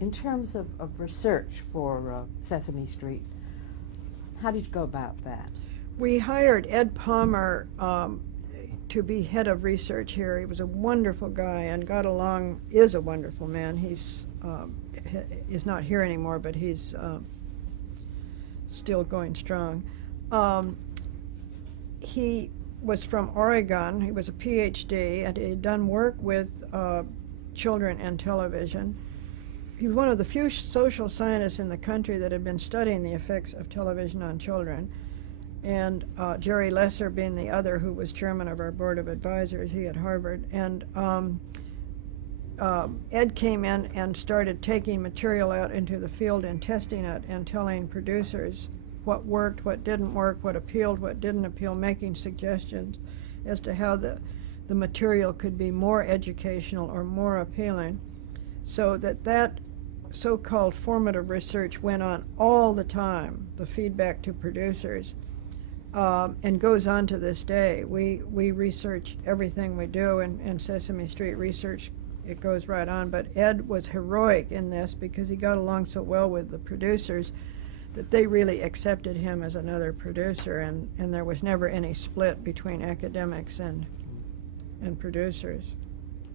In terms of research for Sesame Street, how did you go about that? We hired Ed Palmer to be head of research here. He was a wonderful guy and got along, is a wonderful man. He's not here anymore, but he's still going strong. He was from Oregon. He was a PhD, and he had done work with children and television. He was one of the few social scientists in the country that had been studying the effects of television on children. And Jerry Lesser being the other, who was chairman of our board of advisors, he at Harvard. And Ed came in and started taking material out into the field and testing it and telling producers what worked, what didn't work, what appealed, what didn't appeal, making suggestions as to how the material could be more educational or more appealing, so that so-called formative research went on all the time, the feedback to producers, and goes on to this day. We research everything we do, and Sesame Street research, it goes right on. But Ed was heroic in this because he got along so well with the producers that they really accepted him as another producer, and there was never any split between academics and producers.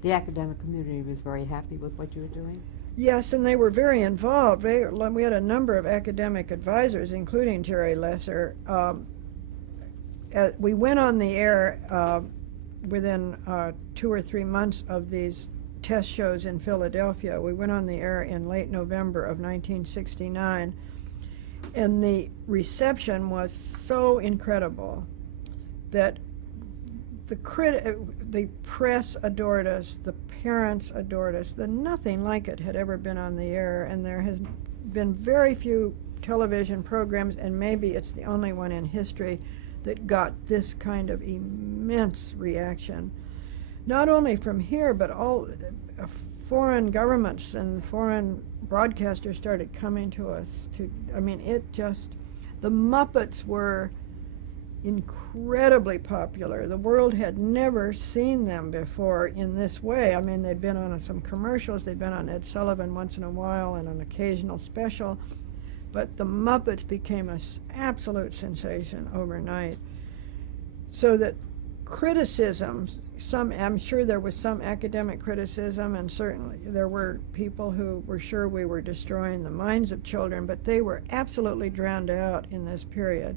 The academic community was very happy with what you were doing? Yes, and they were very involved. We had a number of academic advisors, including Jerry Lesser. We went on the air within 2 or 3 months of these test shows in Philadelphia. We went on the air in late November of 1969, and the reception was so incredible that the press adored us, the parents adored us. Nothing like it had ever been on the air, and there has been very few television programs, and maybe it's the only one in history that got this kind of immense reaction. Not only from here, but all foreign governments and foreign broadcasters started coming to us. The Muppets were incredibly popular. The world had never seen them before in this way. I mean, they'd been on some commercials, they'd been on Ed Sullivan once in a while and an occasional special, but the Muppets became an absolute sensation overnight. So that criticism, I'm sure there was some academic criticism, and certainly there were people who were sure we were destroying the minds of children, but they were absolutely drowned out in this period.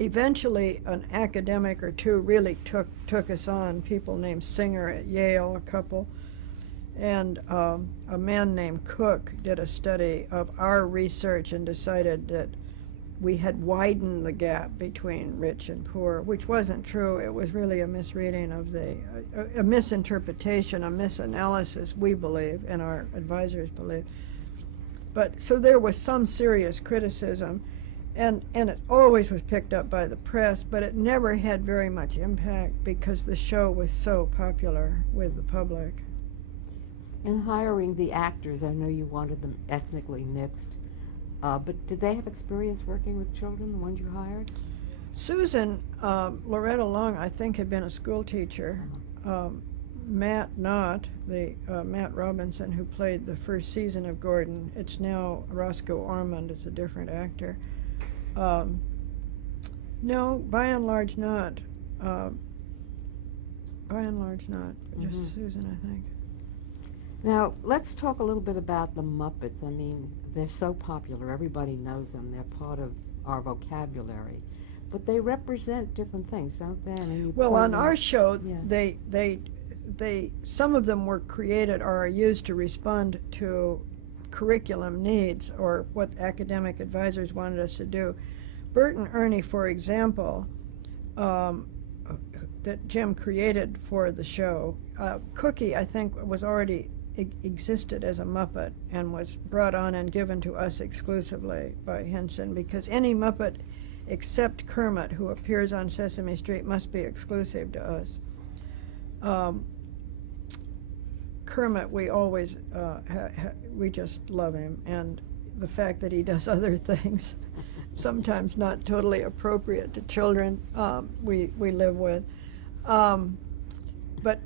Eventually, an academic or two really took us on, people named Singer at Yale, a couple, and a man named Cook did a study of our research and decided that we had widened the gap between rich and poor, which wasn't true. It was really a misreading of a misinterpretation, a misanalysis, we believe, and our advisors believe. But so there was some serious criticism, and it always was picked up by the press, but it never had very much impact because the show was so popular with the public. In hiring the actors, I know you wanted them ethnically mixed, but did they have experience working with children, the ones you hired? Susan, Loretta Long, I think, had been a school teacher. Matt Knott, Matt Robinson, who played the first season of Gordon, it's now Roscoe Ormond, it's a different actor. No, by and large not. Just Susan, I think. Now, let's talk a little bit about the Muppets. I mean, they're so popular. Everybody knows them. They're part of our vocabulary. But they represent different things, don't they? I mean, well, on our show, yes. they some of them were created or are used to respond to curriculum needs or what academic advisors wanted us to do. Bert and Ernie, for example, that Jim created for the show. Cookie, I think, was already existed as a Muppet and was brought on and given to us exclusively by Henson, because any Muppet except Kermit who appears on Sesame Street must be exclusive to us. Kermit, we always, we just love him, and the fact that he does other things, sometimes not totally appropriate to children, we live with. But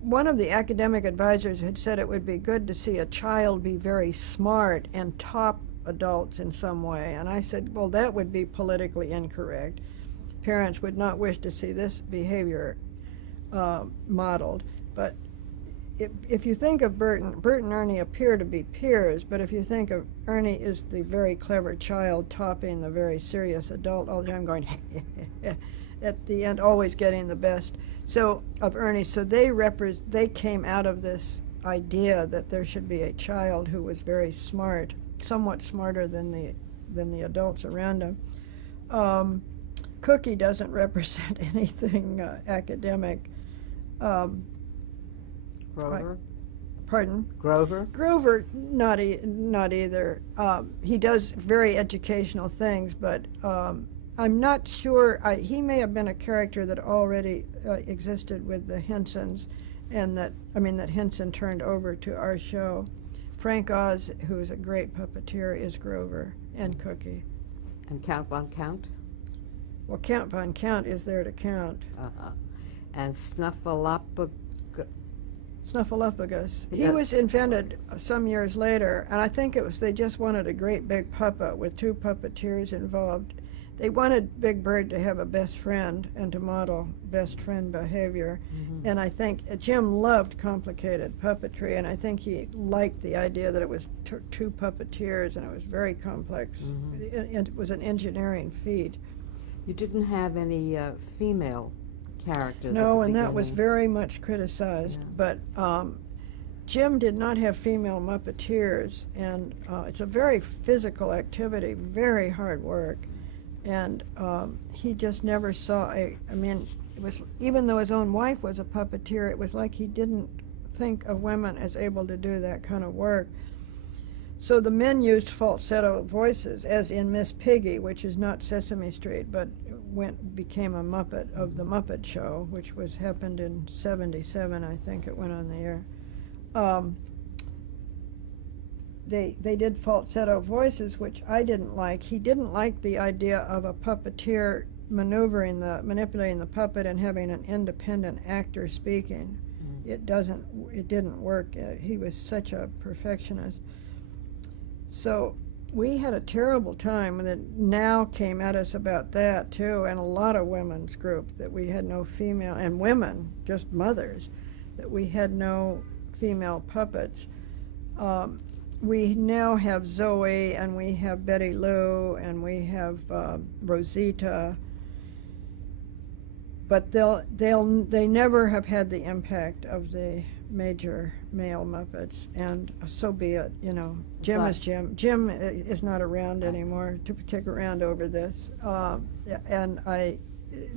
one of the academic advisors had said it would be good to see a child be very smart and top adults in some way. And I said, well, that would be politically incorrect. Parents would not wish to see this behavior modeled. But if you think of Bert and Ernie appear to be peers, but if you think of Ernie is the very clever child topping the very serious adult all the time, going at the end, always getting the best. So of Ernie, so they came out of this idea that there should be a child who was very smart, somewhat smarter than the adults around him. Cookie doesn't represent anything academic. Grover? Pardon? Grover? Grover, not either. He does very educational things, but I'm not sure. He may have been a character that already existed with the Hensons, and that Henson turned over to our show. Frank Oz, who is a great puppeteer, is Grover, and Cookie. And Count Von Count? Well, Count Von Count is there to count. Uh-huh. And Snuffleupagus. He Yes. was invented some years later, and I think it was they just wanted a great big puppet with two puppeteers involved. They wanted Big Bird to have a best friend and to model best friend behavior. Mm-hmm. And I think Jim loved complicated puppetry, and I think he liked the idea that it was two puppeteers and it was very complex. Mm-hmm. It was an engineering feat. You didn't have any female characters. No, at the and that was beginning. very much criticized. Yeah. But Jim did not have female Muppeteers, and it's a very physical activity, very hard work. And he just never saw it was, even though his own wife was a puppeteer, it was like he didn't think of women as able to do that kind of work. So the men used falsetto voices, as in Miss Piggy, which is not Sesame Street, but became a Muppet of the Muppet Show, which happened in '77, I think it went on the air. They did falsetto voices, which I didn't like. He didn't like the idea of a puppeteer manipulating the puppet and having an independent actor speaking. It didn't work. He was such a perfectionist. So we had a terrible time, and it now came at us about that too, and a lot of women's groups, that we had no female, and women, just mothers, that we had no female puppets. We now have Zoe, and we have Betty Lou, and we have Rosita, but they never have had the impact of the major male Muppets, and so be it. Jim is Jim. Jim is not around anymore to kick around over this, and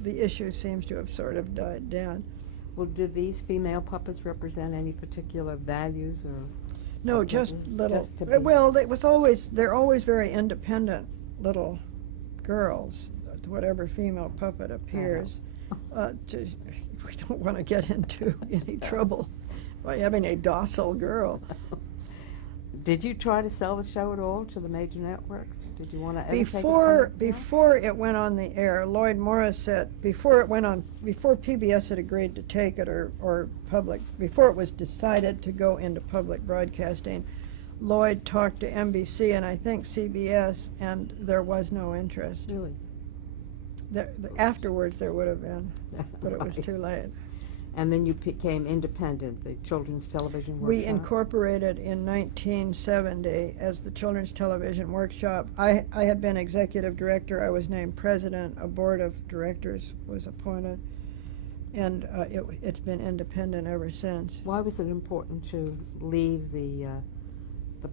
the issue seems to have sort of died down. Well, did these female puppets represent any particular values or? No, just little. Just to be- Well, they're always very independent little girls. Whatever female puppet appears, we don't want to get into any trouble by having a docile girl. Did you try to sell the show at all to the major networks? Did you want to Before it went on the air, Lloyd Morris said before PBS had agreed to take it or before it was decided to go into public broadcasting, Lloyd talked to NBC and I think CBS, and there was no interest. Really? Afterwards there would have been, but it was Right. too late. And then you became independent, the Children's Television Workshop? We incorporated in 1970 as the Children's Television Workshop. I had been executive director. I was named president. A board of directors was appointed, and it's been independent ever since. Why was it important to leave the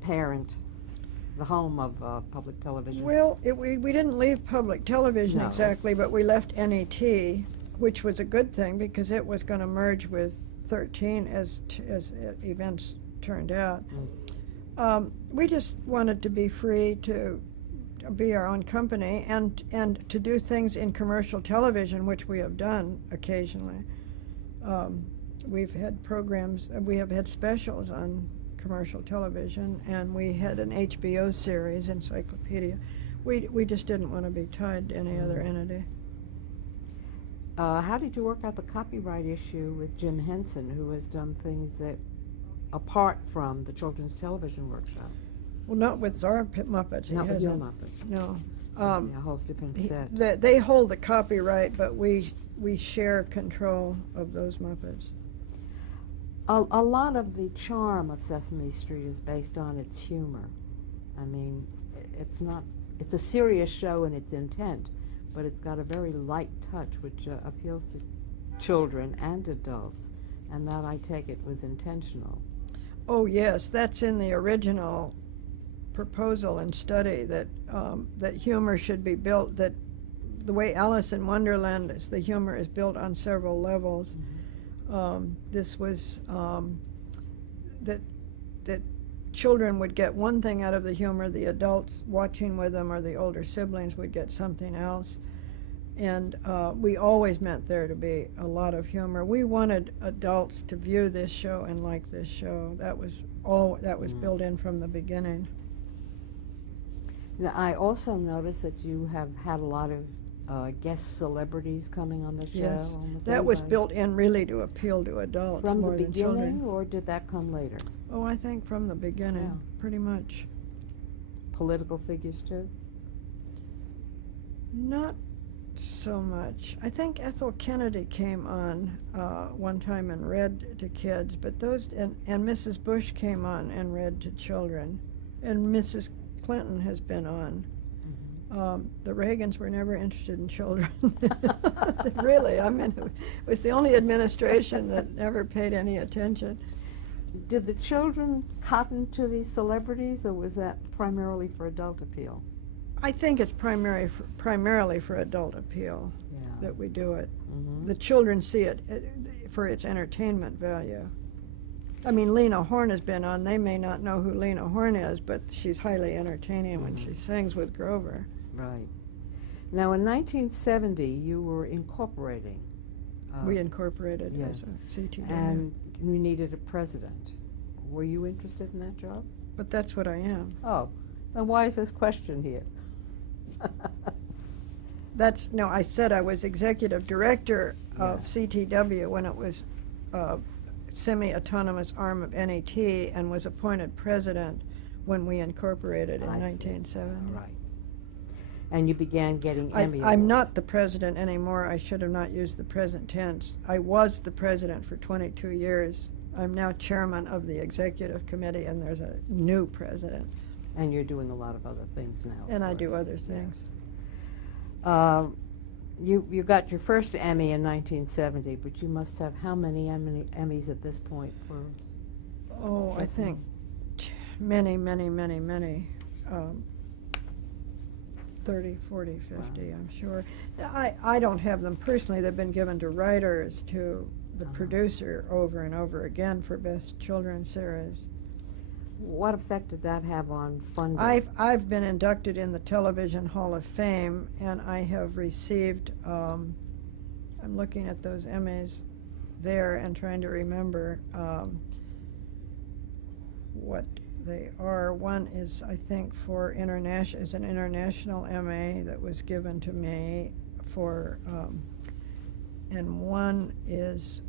parent, the home of public television? Well, we didn't leave public television No. exactly, but we left NET, which was a good thing because it was going to merge with 13 as events turned out. We just wanted to be free to be our own company and to do things in commercial television, which we have done occasionally. We've had programs, we have had specials on commercial television, and we had an HBO series, Encyclopedia. We just didn't want to be tied to any other entity. How did you work out the copyright issue with Jim Henson, who has done things that, apart from the Children's Television Workshop? Well, not with our Muppets. Not with your Muppets. No. A whole different set. They hold the copyright, but we share control of those Muppets. A lot of the charm of Sesame Street is based on its humor. I mean, it's a serious show in its intent, but it's got a very light touch which appeals to children and adults, and that, I take it, was intentional. Oh yes, that's in the original proposal and study, that that humor should be built, that the way Alice in Wonderland is, the humor is built on several levels. This was that children would get one thing out of the humor, the adults watching with them or the older siblings would get something else. And we always meant there to be a lot of humor. We wanted adults to view this show and like this show. That was built in from the beginning. Now, I also noticed that you have had a lot of guest celebrities coming on the show. Yes, almost that was everybody. built in really to appeal to adults From more the than beginning, children. or did that come later? Oh, I think from the beginning, Yeah. pretty much. Political figures too? Not so much. I think Ethel Kennedy came on one time and read to kids, but those and Mrs. Bush came on and read to children, and Mrs. Clinton has been on. The Reagans were never interested in children. Really, I mean, it was the only administration that never paid any attention. Did the children cotton to these celebrities, or was that primarily for adult appeal? I think it's primarily for adult appeal that we do it. The children see it for its entertainment value. I mean, Lena Horne has been on. They may not know who Lena Horne is, but she's highly entertaining when she sings with Grover. Right. Now, in 1970, you were incorporating. We incorporated yes. as a CTW. And we needed a president. Were you interested in that job? But that's what I am. Oh, then why is this question here? No, I said I was executive director of CTW when it was semi-autonomous arm of NET, and was appointed president when we incorporated in 1970. Right. And you began getting Emmy I'm awards. not the president anymore. I should have not used the present tense. I was the president for 22 years. I'm now chairman of the executive committee, and there's a new president. And you're doing a lot of other things now. And I do other things. Yes. You got your first Emmy in 1970, but you must have how many Emmys at this point for? Oh, Sesame? I think many. 30, 40, 50, wow. I'm sure. I don't have them personally. They've been given to writers, to the producer over and over again for Best Children's Series. What effect did that have on funding? I've been inducted in the Television Hall of Fame, and I have received, I'm looking at those Emmys there and trying to remember what they are. One is, I think, for is an international Emmy that was given to me for, and one is,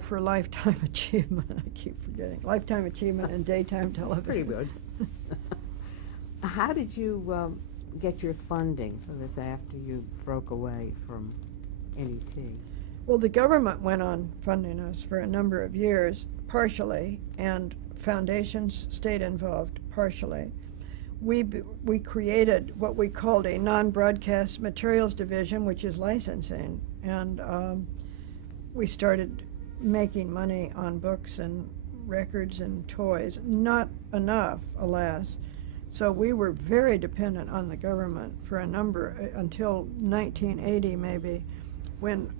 for Lifetime Achievement. I keep forgetting. Lifetime Achievement in Daytime Television. Pretty good. How did you get your funding for this after you broke away from NET? Well, the government went on funding us for a number of years, partially, and foundations stayed involved partially. We created what we called a non-broadcast materials division, which is licensing, and we started making money on books and records and toys. Not enough, alas. So we were very dependent on the government for a number, until 1980 maybe, when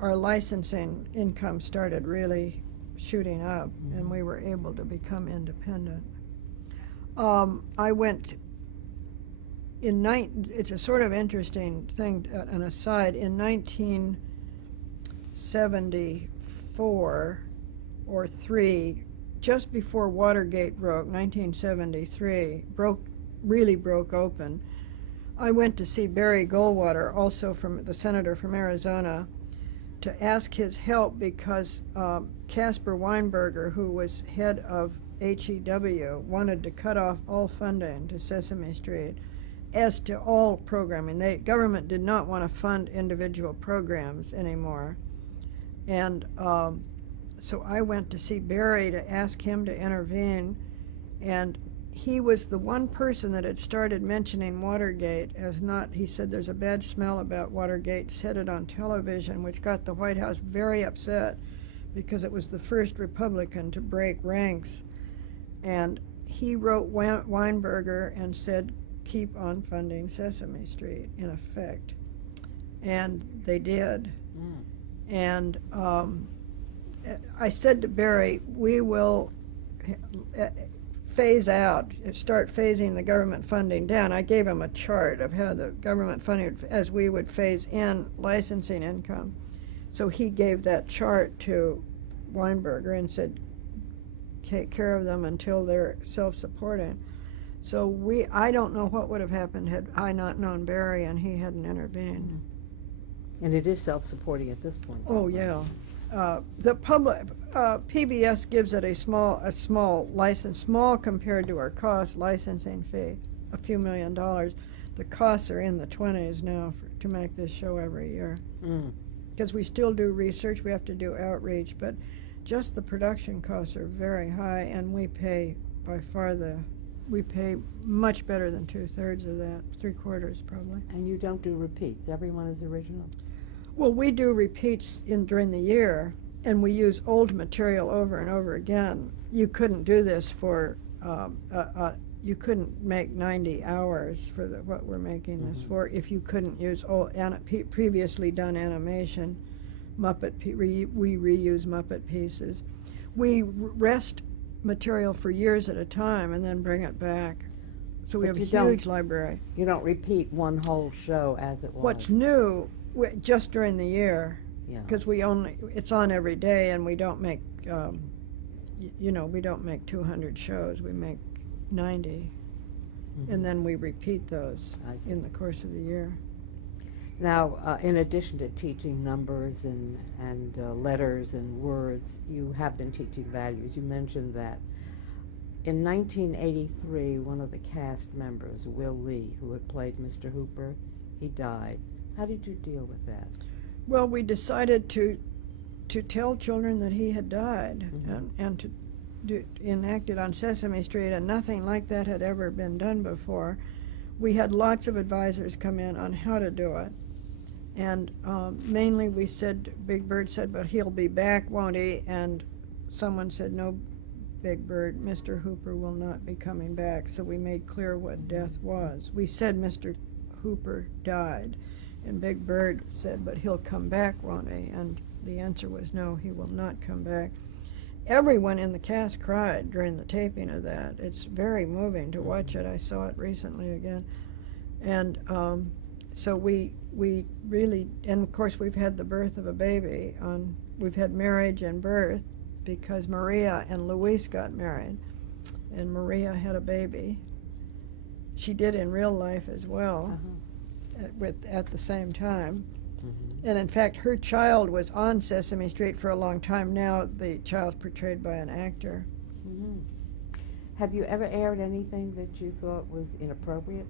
our licensing income started really shooting up, and we were able to become independent. I went it's a sort of interesting thing, an aside, in 1974 or 3, just before Watergate broke, 1973, really broke open, I went to see Barry Goldwater, also from the senator from Arizona, to ask his help because Caspar Weinberger, who was head of HEW, wanted to cut off all funding to Sesame Street as to all programming. The government did not want to fund individual programs anymore. And so I went to see Barry to ask him to intervene, and he was the one person that had started mentioning Watergate as not, he said there's a bad smell about Watergate, said it on television, which got the White House very upset because it was the first Republican to break ranks. And he wrote Weinberger and said, keep on funding Sesame Street, in effect. And they did. And I said to Barry, we will start phasing the government funding down. I gave him a chart of how the government funding, as we would phase in licensing income. So he gave that chart to Weinberger and said, take care of them until they're self-supporting. So I don't know what would have happened had I not known Barry and he hadn't intervened. And it is self-supporting at this point. Oh, yeah. The public, PBS gives it a small license, small compared to our cost licensing fee, a few $1 million. The costs are in the 20s now to make this show every year. Because we still do research, we have to do outreach, but just the production costs are very high, and we pay by far we pay much better than 2/3 of that, 3/4 probably. And you don't do repeats. Everyone is original. Well, we do repeats during the year, and we use old material over and over again. You couldn't do this for, you couldn't make 90 hours for what we're making this for if you couldn't use old previously done animation. We reuse Muppet pieces. We rest material for years at a time and then bring it back. So we have a huge library. You don't repeat one whole show as it was. What's new, just during the year, because it's on every day, and we don't make, we don't make 200 shows. We make 90, and then we repeat those in the course of the year. Now, in addition to teaching numbers and letters and words, you have been teaching values. You mentioned that. In 1983, one of the cast members, Will Lee, who had played Mr. Hooper, he died. How did you deal with that? Well, we decided to tell children that he had died and to enact it on Sesame Street, and nothing like that had ever been done before. We had lots of advisors come in on how to do it. And mainly we said, Big Bird said, but he'll be back, won't he? And someone said, no, Big Bird, Mr. Hooper will not be coming back. So we made clear what death was. We said Mr. Hooper died. And Big Bird said, but he'll come back, won't he? And the answer was no, he will not come back. Everyone in the cast cried during the taping of that. It's very moving to watch it. I saw it recently again. And so we really, and of course we've had the birth of a baby. We've had marriage and birth because Maria and Luis got married, and Maria had a baby. She did in real life as well, at the same time. And in fact, her child was on Sesame Street for a long time. Now the child's portrayed by an actor. Have you ever aired anything that you thought was inappropriate,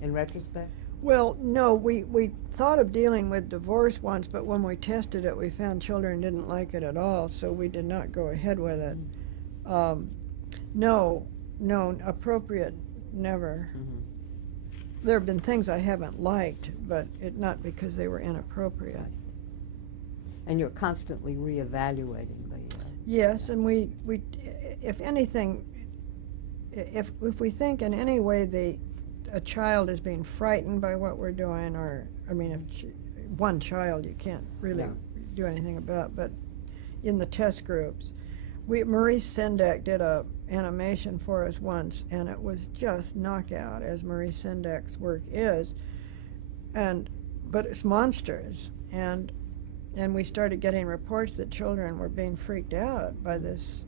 in retrospect? Well, no, we thought of dealing with divorce once, but when we tested it, we found children didn't like it at all, so we did not go ahead with it. No, appropriate, never. There have been things I haven't liked, but not because they were inappropriate. I see. And you're constantly reevaluating the... Yes, and we if anything, if we think in any way a child is being frightened by what we're doing, or, I mean, if one child you can't really do anything about, but in the test groups, Maurice Sendak did a animation for us once, and it was just knockout, as Maurice Sendak's work is, but it's monsters, and we started getting reports that children were being freaked out by this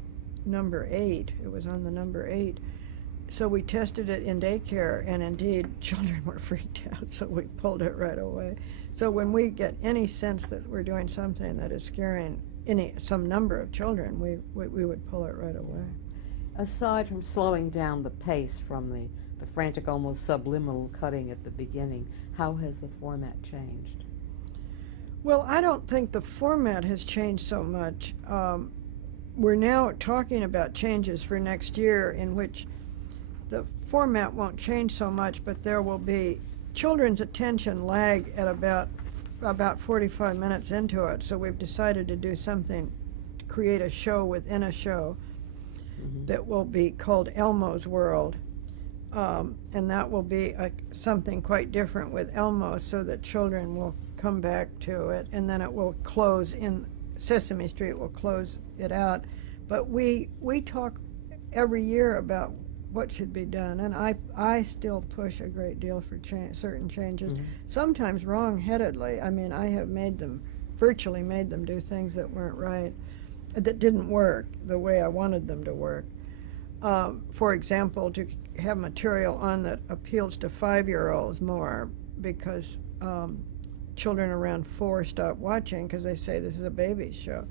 number 8. It was on the number 8 So we tested it in daycare, and indeed, children were freaked out, so we pulled it right away. So when we get any sense that we're doing something that is scaring some number of children, we would pull it right away. Aside from slowing down the pace from the frantic, almost subliminal cutting at the beginning, how has the format changed? Well, I don't think the format has changed so much. We're now talking about changes for next year in which the format won't change so much, but there will be children's attention lag at about 45 minutes into it. So we've decided to do something, to create a show within a show that will be called Elmo's World. And that will be something quite different with Elmo, so that children will come back to it, and then it will close in Sesame Street, will close it out. But we talk every year about what should be done, and I still push a great deal for certain changes, sometimes wrong-headedly. I mean, I have virtually made them do things that weren't right, that didn't work the way I wanted them to work. For example, to have material on that appeals to 5-year-olds more, because children around 4 stop watching because they say this is a baby show.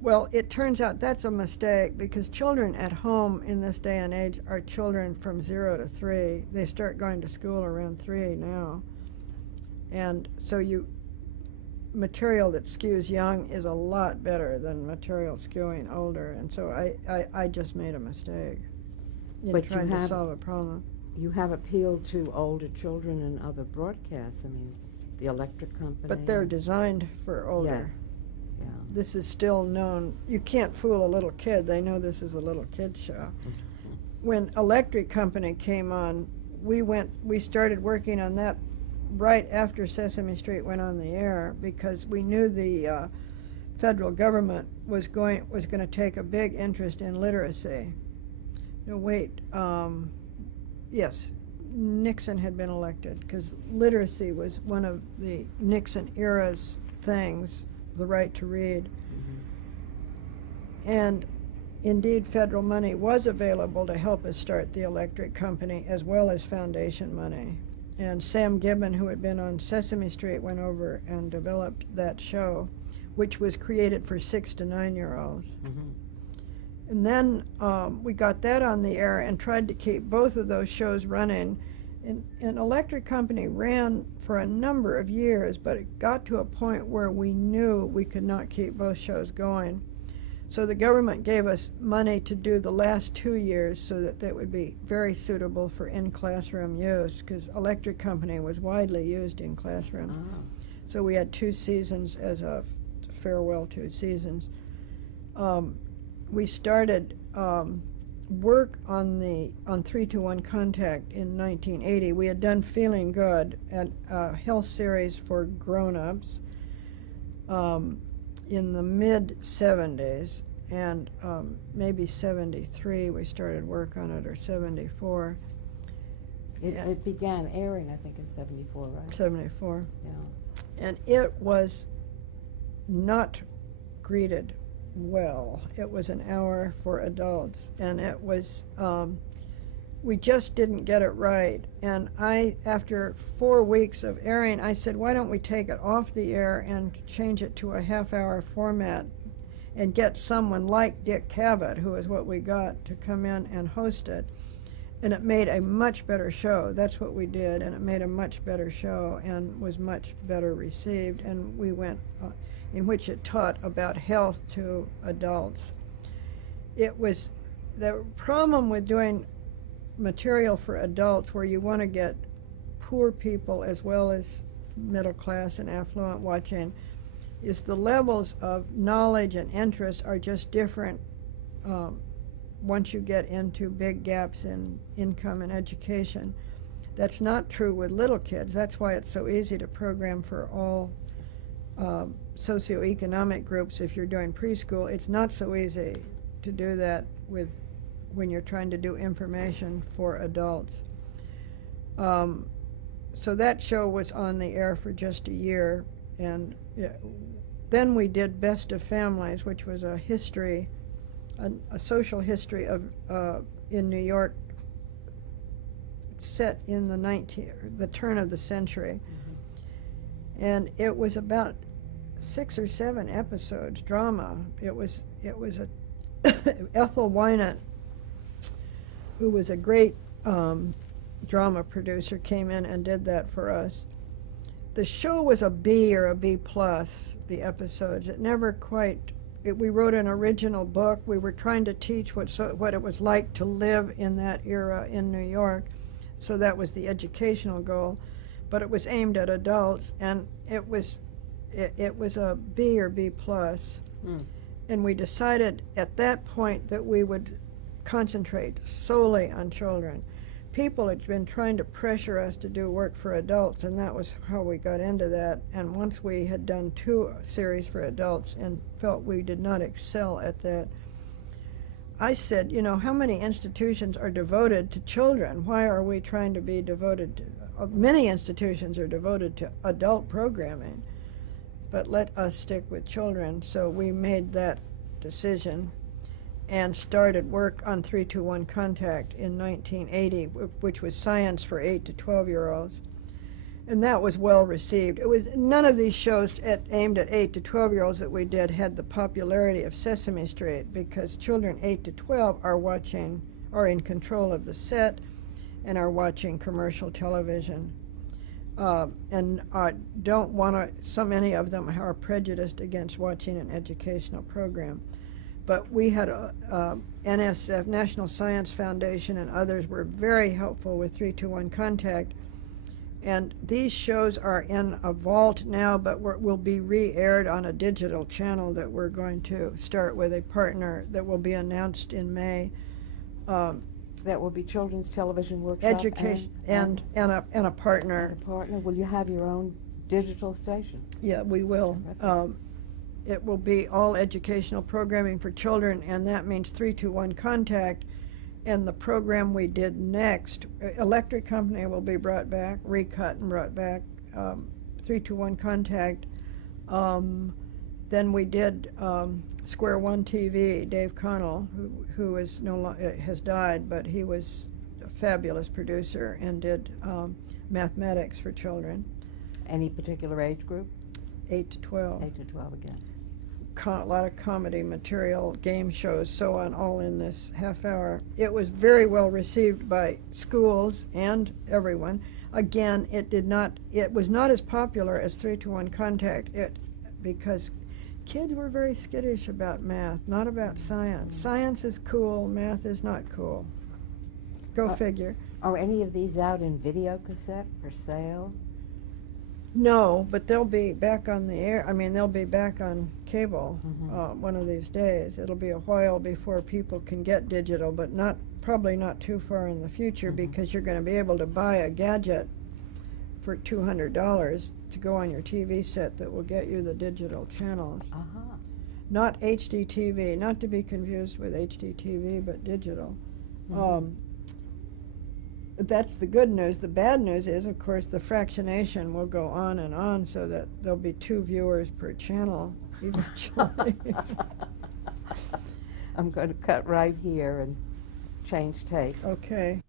Well, it turns out that's a mistake, because children at home in this day and age are children from 0 to 3. They start going to school around 3 now. And so material that skews young is a lot better than material skewing older. And so I just made a mistake in trying to solve a problem. You have appealed to older children in other broadcasts. I mean, the Electric Company. But they're designed for older. Yes. Yeah. This is still known. You can't fool a little kid. They know this is a little kid show. When Electric Company came on, we started working on that right after Sesame Street went on the air, because we knew the federal government was going to take a big interest in literacy. No, wait. Yes, Nixon had been elected, because literacy was one of the Nixon era's things, the right to read. And indeed, federal money was available to help us start the Electric Company, as well as foundation money. And Sam Gibbon, who had been on Sesame Street, went over and developed that show, which was created for 6 to 9-year-olds. And then we got that on the air and tried to keep both of those shows running. And Electric Company ran for a number of years, but it got to a point where we knew we could not keep both shows going. So the government gave us money to do the last 2 years, so that they would be very suitable for in-classroom use, because Electric Company was widely used in classrooms. So we had 2 seasons as a farewell 2 seasons. We started work on 3-to-1 contact in 1980. We had done Feeling Good, a health series for grown-ups, in the mid-'70s, and maybe 73 we started work on it, or 74. It began airing, I think, in 74, right? 74. Yeah. And it was not greeted well. It was an hour for adults, and it was, we just didn't get it right. And after 4 weeks of airing, I said, why don't we take it off the air and change it to a half-hour format and get someone like Dick Cavett, who is what we got, to come in and host it. And it made a much better show. That's what we did, and it made a much better show and was much better received. And we went, in which it taught about health to adults. It was, the problem with doing material for adults where you want to get poor people as well as middle class and affluent watching is the levels of knowledge and interest are just different once you get into big gaps in income and education. That's not true with little kids. That's why it's so easy to program for all socioeconomic groups if you're doing preschool. It's not so easy to do that when you're trying to do information for adults. So that show was on the air for just a year, and then we did Best of Families, which was a history, a social history of in New York set in the turn of the century. And it was about 6 or 7 episodes, drama. It was a Ethel Wynant, who was a great drama producer, came in and did that for us. The show was a B or a B plus, the episodes. It never quite, we wrote an original book. We were trying to teach what it was like to live in that era in New York. So that was the educational goal. But it was aimed at adults, and it was a B or B plus. And we decided at that point that we would concentrate solely on children. People had been trying to pressure us to do work for adults, and that was how we got into that. And once we had done 2 series for adults and felt we did not excel at that, I said, you know, how many institutions are devoted to children? Why are we trying to be devoted to, many institutions are devoted to adult programming, but let us stick with children. So we made that decision and started work on 321 Contact in 1980, which was science for 8 to 12-year-olds. And that was well received. It was none of these shows aimed at 8 to 12-year-olds that we did had the popularity of Sesame Street, because children 8 to 12 are in control of the set and are watching commercial television. And don't want to, so many of them are prejudiced against watching an educational program. But we had NSF, National Science Foundation, and others were very helpful with 321 Contact. And these shows are in a vault now, but will be re-aired on a digital channel that we're going to start with a partner that will be announced in May. That will be Children's Television Workshop. Education and a partner. A partner. Will you have your own digital station? Yeah, we will. It will be all educational programming for children, and that means 321 Contact. And the program we did next, Electric Company will be brought back, recut and brought back, 321 Contact. Then we did Square One TV, Dave Connell, who is has died, but he was a fabulous producer and did mathematics for children. Any particular age group? 8 to 12. 8 to 12 again. A lot of comedy material, game shows, so on, all in this half hour. It was very well received by schools and everyone. Again, it was not as popular as 321 Contact, because kids were very skittish about math, not about science. Science is cool, math is not cool. Go figure. Are any of these out in video cassette for sale? No, but they'll be back on the air. I mean, they'll be back on cable one of these days. It'll be a while before people can get digital, but probably not too far in the future, because you're going to be able to buy a gadget for $200 to go on your TV set that will get you the digital channels. Not HDTV, not to be confused with HDTV, but digital. That's the good news. The bad news is, of course, the fractionation will go on, so that there'll be 2 viewers per channel eventually. I'm going to cut right here and change tape. Okay.